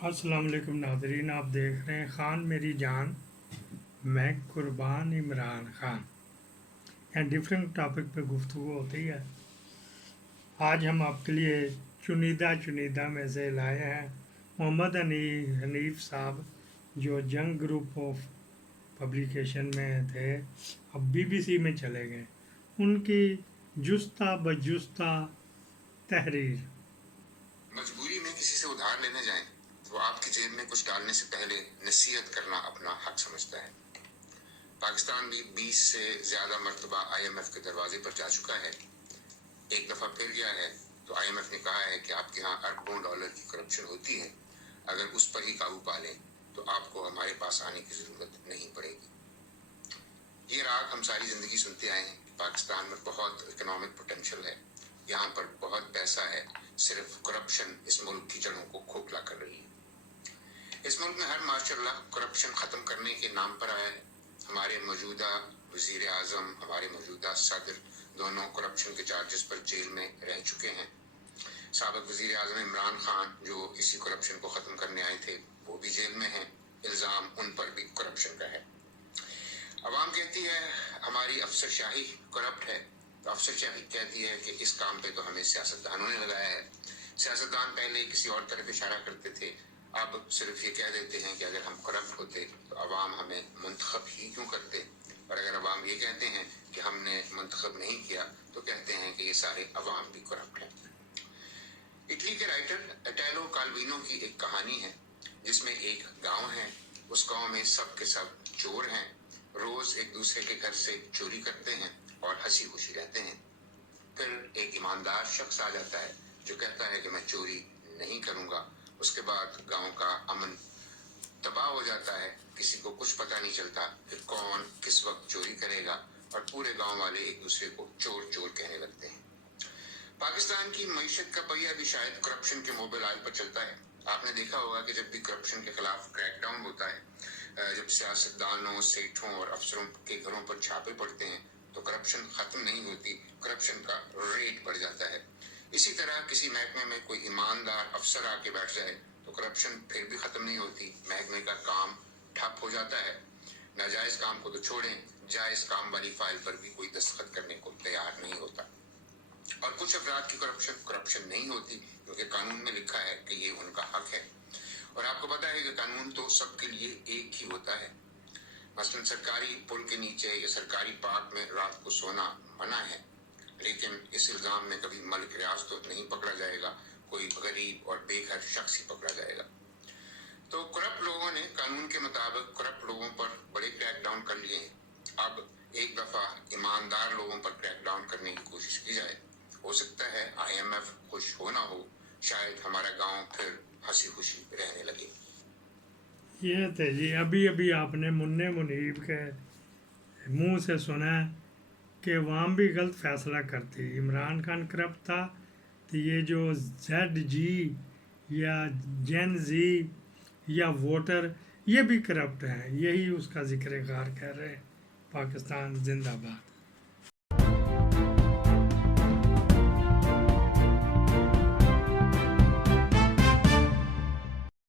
السلام علیکم ناظرین، آپ دیکھ رہے ہیں خان میری جان میں قربان عمران خان۔ یہاں ڈفرینٹ ٹاپک پہ گفتگو ہوتی ہے۔ آج ہم آپ کے لیے چنیدہ میں سے لائے ہیں محمد حنیف صاحب، جو جنگ گروپ آف پبلیکیشن میں تھے، اب BBC میں چلے گئے۔ ان کی جستہ بجستہ تحریر۔ مجبوری میں کسی سے ادھار لینے جائیں تو آپ کی جیب میں کچھ ڈالنے سے پہلے نصیحت کرنا اپنا حق سمجھتا ہے۔ پاکستان بھی 20 سے زیادہ مرتبہ IMF کے دروازے پر جا چکا ہے۔ ایک دفعہ پھر گیا ہے تو IMF نے کہا ہے کہ آپ کے ہاں اربوں ڈالر کی کرپشن ہوتی ہے، اگر اس پر ہی قابو پا لیں تو آپ کو ہمارے پاس آنے کی ضرورت نہیں پڑے گی۔ یہ راگ ہم ساری زندگی سنتے آئے ہیں کہ پاکستان میں بہت اکنامک پوٹینشل ہے، یہاں پر بہت پیسہ ہے، صرف کرپشن اس ملک کی جڑوں کو کھوکھلا کر رہی ہے۔ اس ملک میں ہر ماشاء اللہ کرپشن ختم کرنے کے نام پر آیا ہے۔ ہمارے موجودہ وزیر اعظم، ہمارے موجودہ صدر دونوں کرپشن کے چارجز پر جیل میں رہ چکے ہیں۔ سابق وزیر اعظم عمران خان جو اسی کرپشن کو ختم کرنے آئے تھے، وہ بھی جیل میں ہیں، الزام ان پر بھی کرپشن کا ہے۔ عوام کہتی ہے ہماری افسر شاہی کرپٹ ہے، تو افسر شاہی کہتی ہے کہ اس کام پہ تو ہمیں سیاستدانوں نے لگایا ہے۔ سیاستدان پہلے کسی اور طرف اشارہ کرتے تھے، اب صرف یہ کہہ دیتے ہیں کہ اگر ہم کرپٹ ہوتے تو عوام ہمیں منتخب ہی کیوں کرتے، اور اگر عوام یہ کہتے ہیں کہ ہم نے منتخب نہیں کیا تو کہتے ہیں کہ یہ سارے عوام بھی کرپٹ ہیں۔ اٹلی کے رائٹر اٹیلو کالوینو کی ایک کہانی ہے جس میں ایک گاؤں ہے، اس گاؤں میں سب کے سب چور ہیں، روز ایک دوسرے کے گھر سے چوری کرتے ہیں اور ہنسی خوشی رہتے ہیں۔ پھر ایک ایماندار شخص آ جاتا ہے جو کہتا ہے کہ میں چوری نہیں کروں گا۔ اس کے بعد گاؤں کا امن تباہ ہو جاتا ہے، کسی کو کچھ پتہ نہیں چلتا کہ کون کس وقت چوری کرے گا، اور پورے گاؤں والے ایک دوسرے کو چور چور کہنے لگتے ہیں۔ پاکستان کی معیشت کا پہیہ بھی شاید کرپشن کے موبل آئل پر چلتا ہے۔ آپ نے دیکھا ہوگا کہ جب بھی کرپشن کے خلاف کریک ڈاؤن ہوتا ہے، جب سیاستدانوں، سیٹھوں اور افسروں کے گھروں پر چھاپے پڑتے ہیں تو کرپشن ختم نہیں ہوتی، کرپشن کا ریٹ بڑھ جاتا ہے۔ اسی طرح کسی محکمے میں کوئی ایماندار افسر آ کے بیٹھ جائے تو کرپشن پھر بھی ختم نہیں ہوتی، محکمے کا کام ٹھپ ہو جاتا ہے۔ ناجائز کام کو تو چھوڑیں، جائز کام والی فائل پر بھی کوئی دستخط کرنے کو تیار نہیں ہوتا۔ اور کچھ افراد کی کرپشن نہیں ہوتی کیونکہ قانون میں لکھا ہے کہ یہ ان کا حق ہے، اور آپ کو پتا ہے کہ قانون تو سب کے لیے ایک ہی ہوتا ہے۔ مثلاً سرکاری پل کے نیچے یا سرکاری پارک میں رات کو سونا منع ہے، لیکن اس الزام میں کبھی ملک ریاض تو نہیں پکڑا جائے گا، کوئی غریب اور بے گھر شخص ہی پکڑا جائے گا۔ تو کرپٹ لوگوں نے قانون کے مطابق کرپٹ لوگوں پر بڑے کریک ڈاؤن کر لیے ہیں۔ اب ایک دفعہ ایماندار لوگوں پر کریک ڈاؤن کرنے کی کوشش کی جائے، ہو سکتا ہے IMF خوش ہو نہ ہو، شاید ہمارا گاؤں پھر ہنسی خوشی رہنے لگے۔ یہ تھے جی، ابھی آپ نے منع منیب کے منہ سے سنا کہ عوام بھی غلط فیصلہ کرتی، عمران خان کرپٹ تھا، تو یہ جو ZG یا جین زی یا ووٹر یہ بھی کرپٹ ہیں، یہی اس کا ذکر غار کر رہے ہیں۔ پاکستان زندہ باد۔